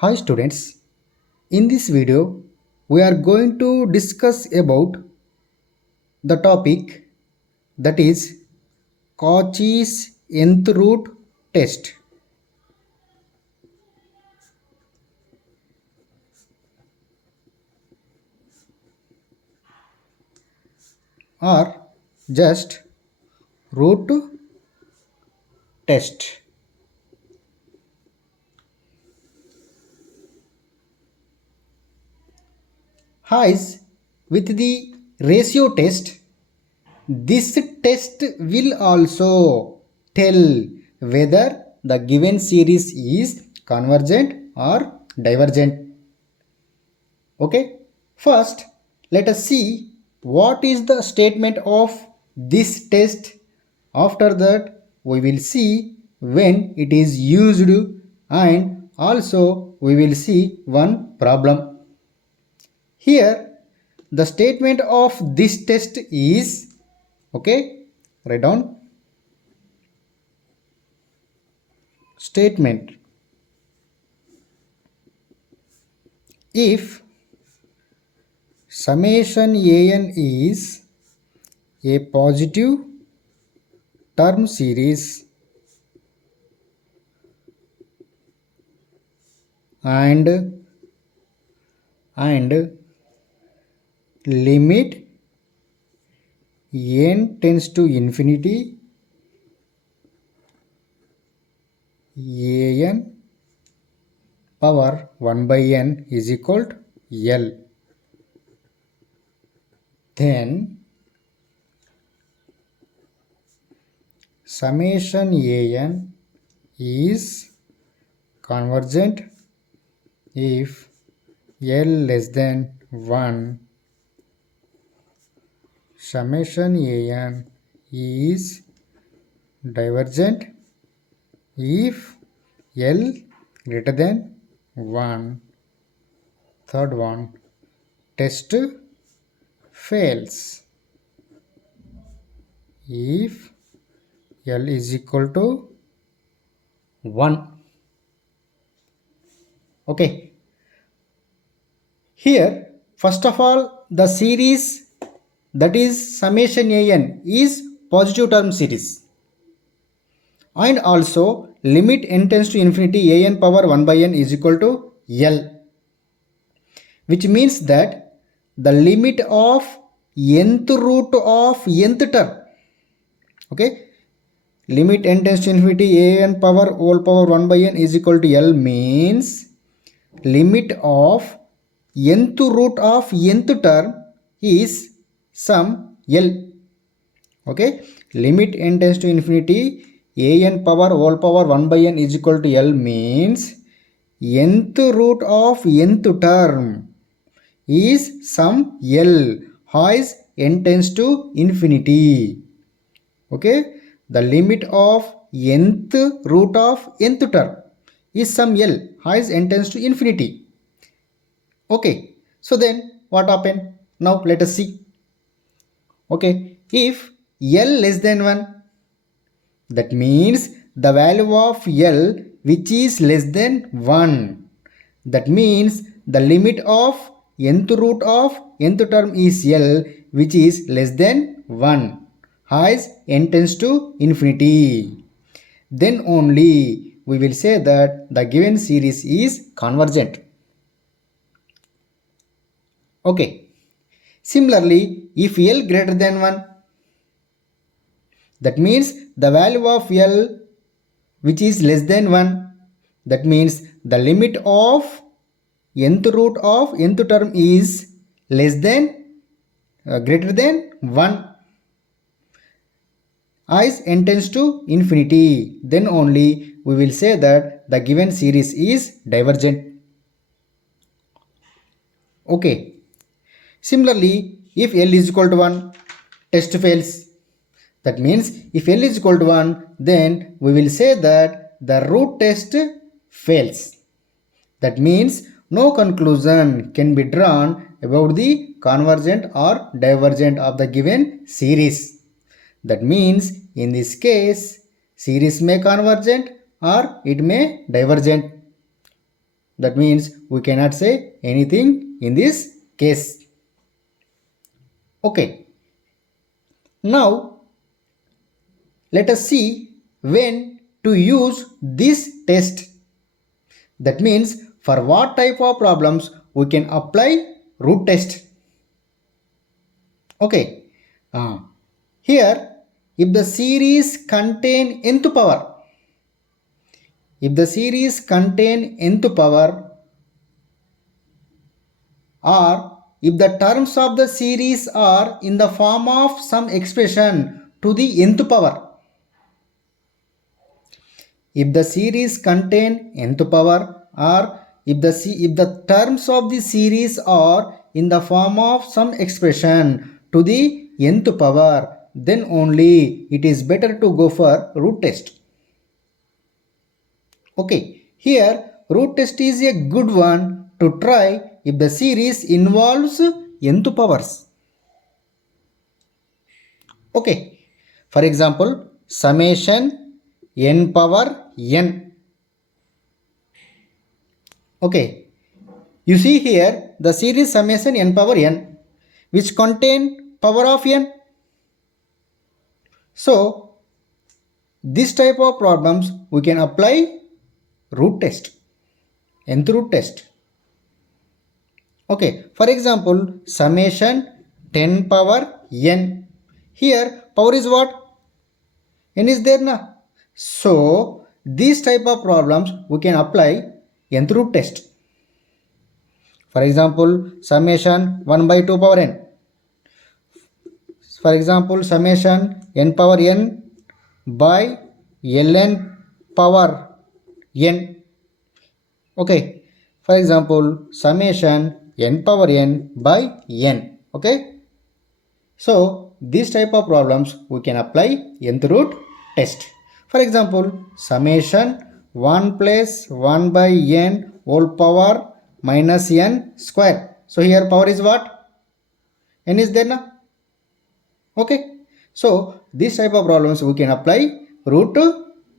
Hi students, in this video we are going to discuss about the topic that is Cauchy's nth root test, or just root test. As with the ratio test, this test will also tell whether the given series is convergent or divergent. Okay, first let us see what is the statement of this test. After that we will see when it is used, and also we will see one problem. Here the statement of this test is, okay, write down statement. If summation an is a positive term series and limit n tends to infinity, an power 1 by n is equal to L, then summation an is convergent if L less than 1. Summation an is divergent if L greater than 1. Third one, test fails if L is equal to 1. Okay, here first of all the series, that is summation an, is positive term series, and also limit n tends to infinity an power 1 by n is equal to L, which means that the limit of nth root of nth term, okay, limit n tends to infinity an power whole power 1 by n is equal to L means limit of nth root of nth term is some L. Okay, limit n tends to infinity an power whole power 1 by n is equal to L means nth root of nth term is some L as n tends to infinity. Okay, the limit of nth root of nth term is some L as n tends to infinity. Okay, so then what happened? Now let us see. Okay, if L less than 1, that means the value of L which is less than 1, that means the limit of nth root of nth term is L which is less than 1 as n tends to infinity. Then only we will say that the given series is convergent. Okay, similarly if L greater than 1, that means the value of L which is less than 1, that means the limit of nth root of nth term is less than greater than 1 as n tends to infinity. Then only we will say that the given series is divergent. Okay, similarly if L is equal to 1, test fails. That means if L is equal to 1, then we will say that the root test fails. That means no conclusion can be drawn about the convergent or divergent of the given series. That means in this case series may convergent or it may divergent. That means we cannot say anything in this case. Okay. Now let us see when to use this test. That means for what type of problems we can apply root test. Okay. Here, if the series contain nth power, or if the terms of the series are in the form of some expression to the nth power, if the series contain nth power, or if the terms of the series are in the form of some expression to the nth power, then only it is better to go for root test. Okay, here root test is a good one to try if the series involves nth powers. Okay, for example, summation n power n. Okay, you see here the series summation n power n which contain power of n. So this type of problems we can apply root test, nth root test. Okay, for example, summation 10 power n. Here power is what? N is there na? So these type of problems we can apply nth root test. For example, summation 1 by 2 power n. For example, summation n power n by ln power n. Okay, for example, summation n power n by n. Okay, so these type of problems we can apply nth root test. For example, summation 1 plus 1 by n whole power minus n square. So here power is what? N is there na? Okay, so this type of problems we can apply root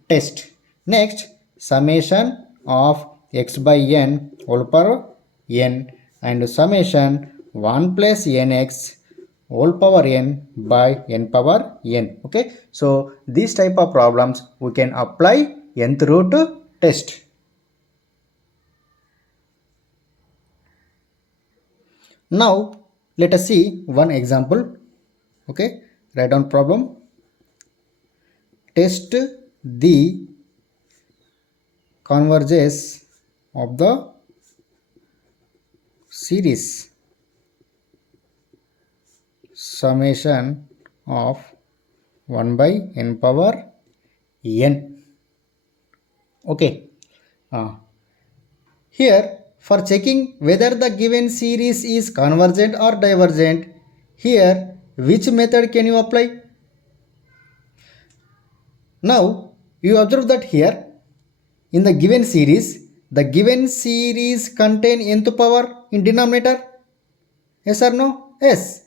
test. Next, summation of x by n whole power n and summation 1 plus nx whole power n by n power n. Okay, so these type of problems we can apply nth root test. Now let us see one example. Okay, write down problem. Test the convergence of the series summation of 1 by n power n. Okay, here for checking whether the given series is convergent or divergent, here which method can you apply? Now you observe that here in the given series contain nth power in denominator. Yes or no? Yes.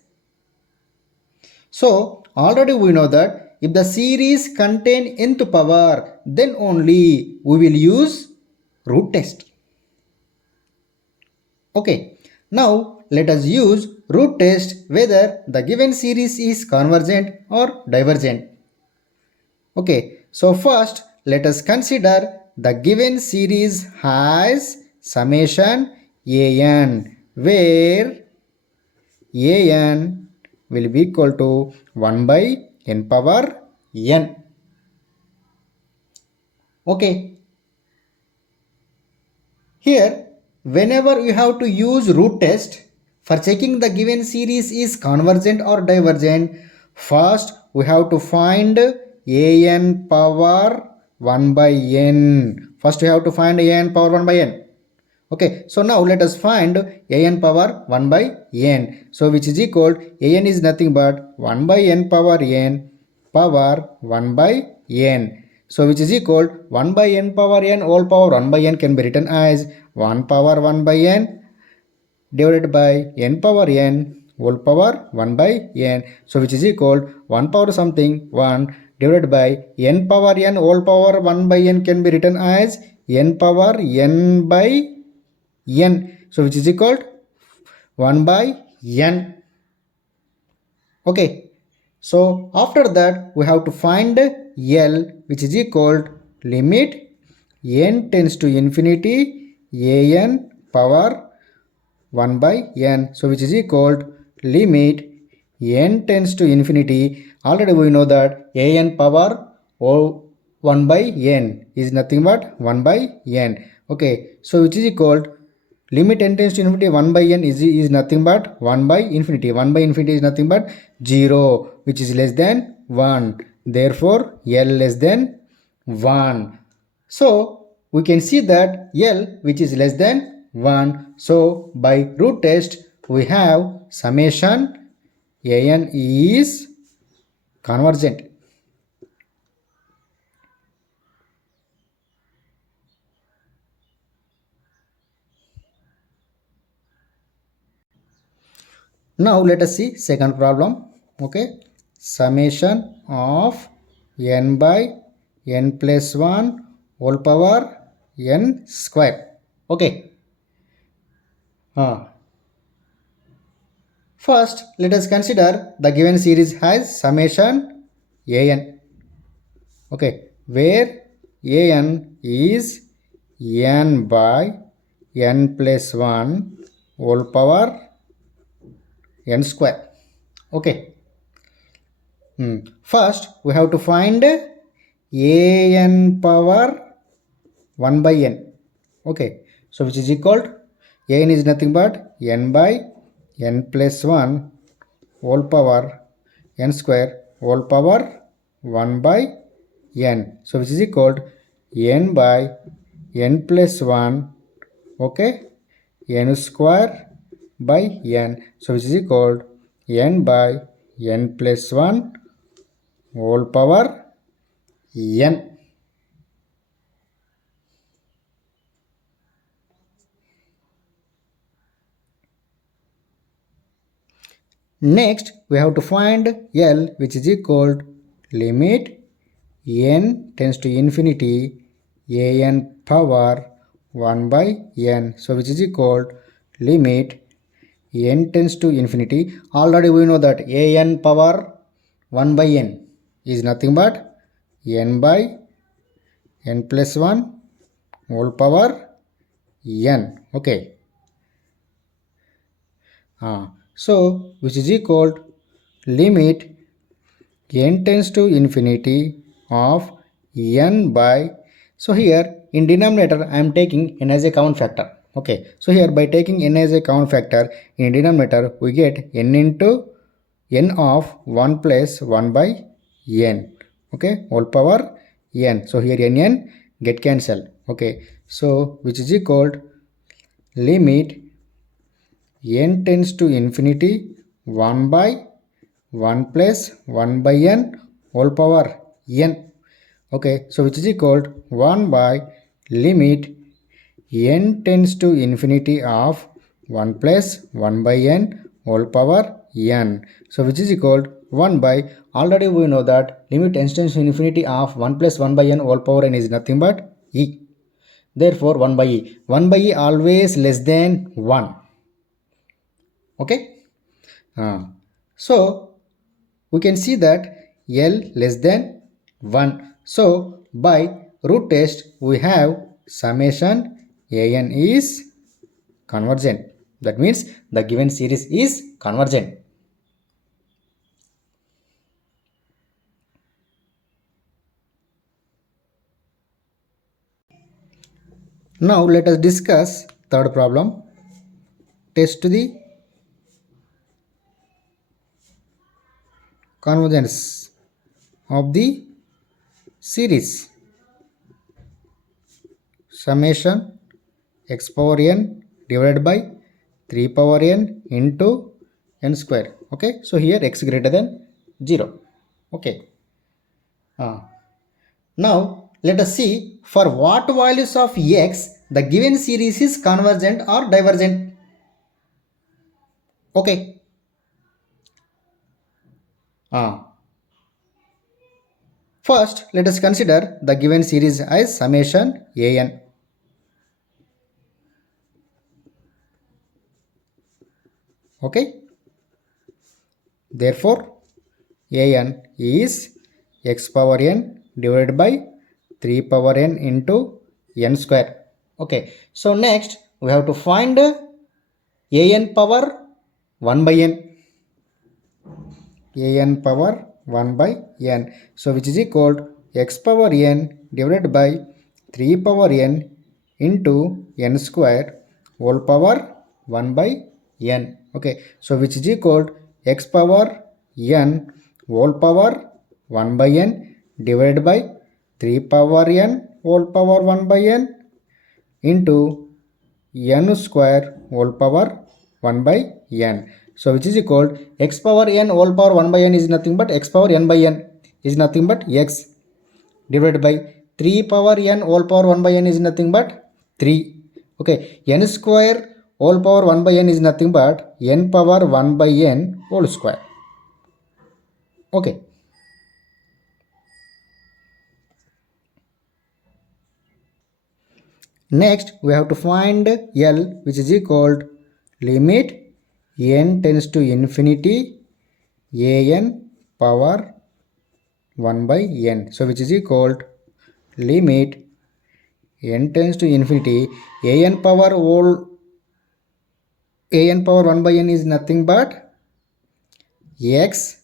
So already we know that if the series contain nth power, then only we will use root test. Okay, now let us use root test whether the given series is convergent or divergent. Okay, so first let us consider the given series has summation an, where an will be equal to 1 by n power n. Okay, here whenever you have to use root test for checking the given series is convergent or divergent, first we have to find an power 1 by n. First we have to find an power 1 by n. Okay, so now let us find an power 1 by n. So which is equal, an is nothing but 1 by n power 1 by n. So which is equal 1 by n power n whole power 1 by n can be written as 1 power 1 by n divided by n power n whole power 1 by n. So which is equal 1 power something 1 divided by n power n whole power 1 by n can be written as n power n by n, so which is equal to 1 by n. Okay, so after that we have to find L, which is equal to limit n tends to infinity an power 1 by n, so which is equal to limit n tends to infinity. Already we know that an power 1 by n is nothing but 1 by n. Okay, so which is equal to limit n tends to infinity 1 by n is nothing but 1 by infinity. 1 by infinity is nothing but 0, which is less than 1. Therefore L less than 1. So we can see that L which is less than 1. So by root test we have summation an is convergent. Now let us see second problem. Okay, summation of n by n plus 1 whole power n square. Okay, first let us consider the given series has summation an. Okay, where an is n by n plus 1 whole power n square. Okay, first we have to find an power 1 by n. Okay, so which is equal to an is nothing but n by n plus 1 whole power n square whole power 1 by n, so which is equal to n by n plus 1, okay, n square by n, so which is equal to n by n plus 1 whole power n. Next we have to find L, which is equal to limit n tends to infinity an power 1 by n, so which is equal to limit n tends to infinity. Already we know that an power 1 by n is nothing but n by n plus 1 whole power n. Okay, so which is equal to limit n tends to infinity of n by, so here in denominator I am taking n as a common factor. Okay, so here by taking n as a common factor in denominator we get n into n of 1 plus 1 by n, okay, whole power n. So here n get cancelled. Okay, so which is equal to limit n tends to infinity 1 by 1 plus 1 by n whole power n. Okay, so which is equal to 1 by limit n tends to infinity of 1 plus 1 by n whole power n, so which is equal to 1 by, already we know that limit n tends to infinity of 1 plus 1 by n whole power n is nothing but e. Therefore 1 by e, 1 by e always less than 1. Okay, so we can see that L less than 1. So by root test we have summation an is convergent. That means the given series is convergent. Now let us discuss third problem. Test the convergence of the series summation x power n divided by 3 power n into n square. Okay, so here x greater than 0. Okay, now let us see for what values of x the given series is convergent or divergent. Okay, first let us consider the given series as summation an. Okay, therefore an is x power n divided by 3 power n into n square. Okay, so next we have to find an power 1 by n, an power 1 by n, so which is equal to x power n divided by 3 power n into n square whole power 1 by n. Okay, so which is equal to x power n whole power 1 by n divided by 3 power n whole power 1 by n into n square whole power 1 by n. So which is equal to x power n whole power 1 by n is nothing but x power n by n is nothing but x divided by 3 power n whole power 1 by n is nothing but 3. Okay, n square whole power 1 by n is nothing but n power 1 by n whole square. Okay. Next, we have to find L, which is equal to limit n tends to infinity an power 1 by n. So, which is equal to limit n tends to infinity an power 1 by n is nothing but x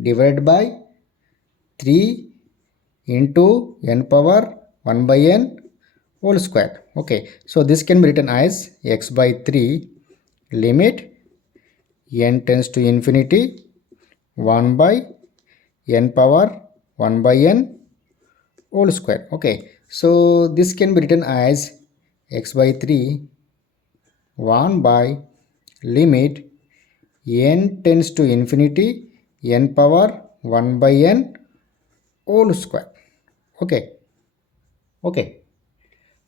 divided by 3 into n power 1 by n whole square. Okay, so this can be written as x by 3 limit n tends to infinity 1 by n power 1 by n whole square. Okay, so this can be written as x by 3 1 by limit n tends to infinity n power 1 by n whole square. Okay, okay.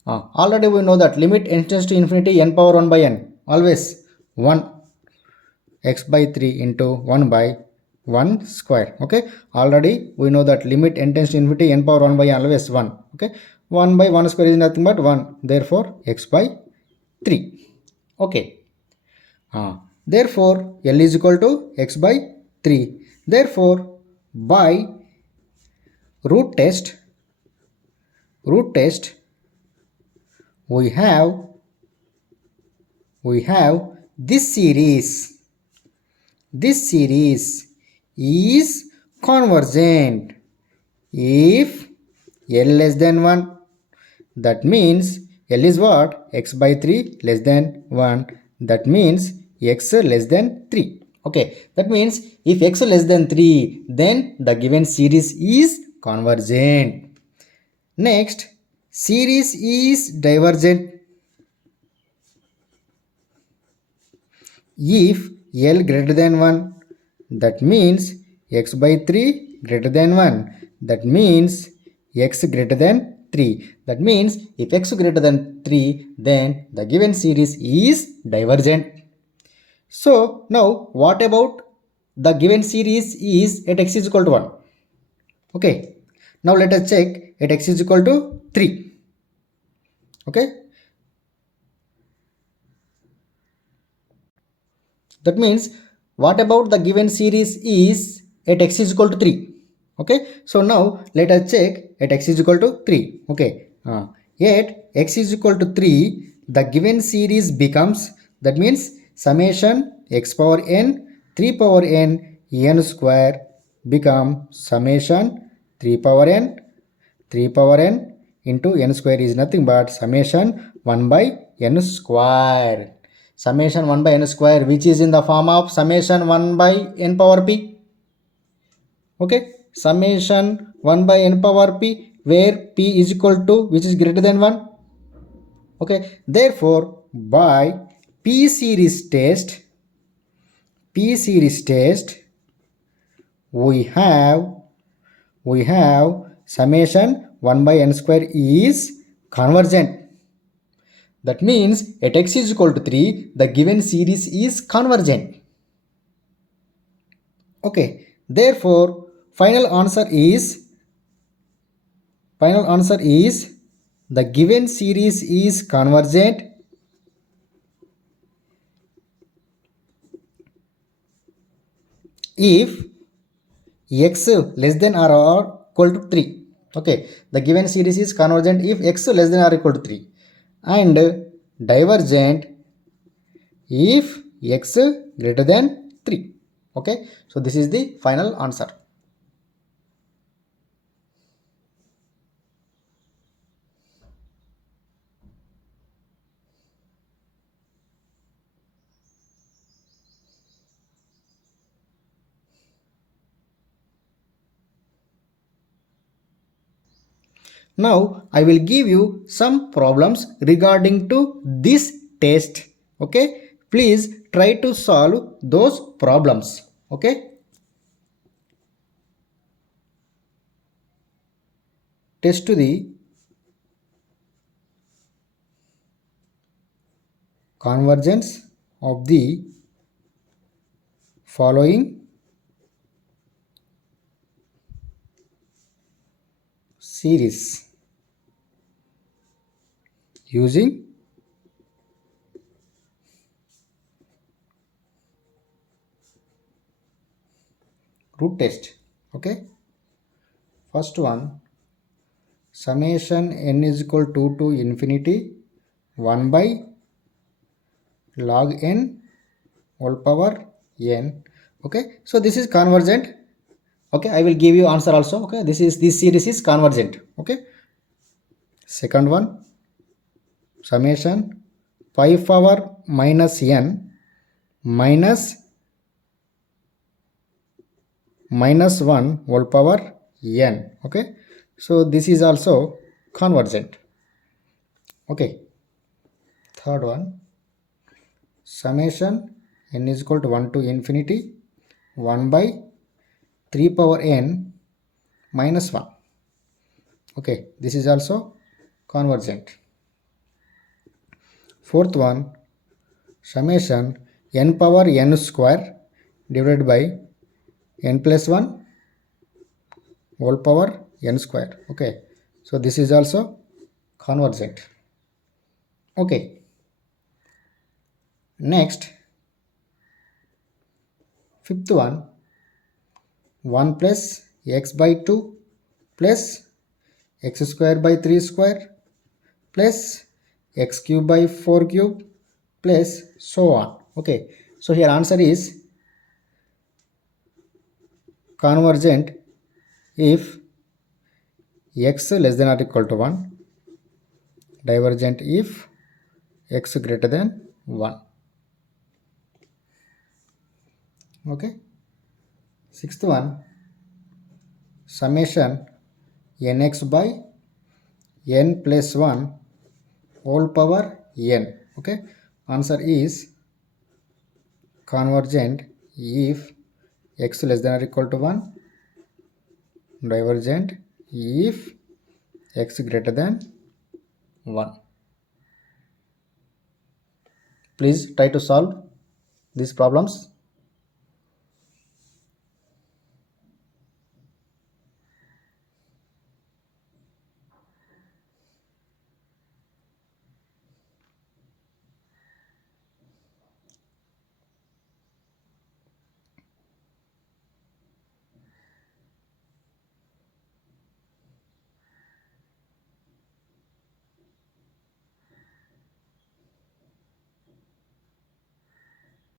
Already we know that limit n tends to infinity n power 1 by n always 1, x by 3 into 1 by 1 square. Okay, already we know that limit n tends to infinity n power 1 by n always 1. Okay, 1 by 1 square is nothing but 1, therefore x by 3. Okay, therefore L is equal to x by 3. Therefore by root test we have this series is convergent if L less than 1. That means L is what? X by 3 less than 1. That means x less than 3. Okay, that means if x less than 3, then the given series is convergent. Next, series is divergent if L greater than 1. That means x by 3 greater than 1. That means x greater than 3. That means if x greater than 3, then the given series is divergent. So now what about the given series is at x is equal to 1? Okay, now let us check at x is equal to 3. Okay, that means what about the given series is at x is equal to 3? Okay, so now let us check at x is equal to 3. Okay, at x is equal to 3, the given series becomes, that means summation x power n 3 power n n square become summation 3 power n into n square is nothing but summation 1 by n square. Summation 1 by n square, which is in the form of summation 1 by n power p. Okay, summation 1 by n power p, where p is equal to which is greater than 1. Okay, therefore by p series test we have summation 1 by n square is convergent. That means at x is equal to 3, the given series is convergent. Okay, therefore final answer is the given series is convergent if x less than or equal to 3. Okay, the given series is convergent if x less than or equal to 3 and divergent if x greater than 3. Okay, so this is the final answer. Now I will give you some problems regarding to this test. Okay, please try to solve those problems. Okay, test to the convergence of the following series using root test. Okay, first one, summation n is equal to infinity 1 by log n whole power n. Okay, so this is convergent. Okay, I will give you answer also. Okay, this series is convergent. Okay, second one, summation 5 power minus n minus 1 whole power n. Okay, so this is also convergent. Okay, third one, summation n is equal to 1 to infinity 1 by 3 power n minus 1. Okay, this is also convergent. Fourth one, summation n power n square divided by n plus 1 whole power n square. Okay, so this is also convergent. Okay, next, fifth one, 1 plus x by 2 plus x square by 3 square plus x cube by 4 cube plus so on. Okay, so here answer is convergent if x less than or equal to 1, divergent if x greater than 1. Okay, sixth one, summation nx by n plus 1 whole power n. Okay, answer is convergent if x less than or equal to 1, divergent if x greater than 1. Please try to solve these problems.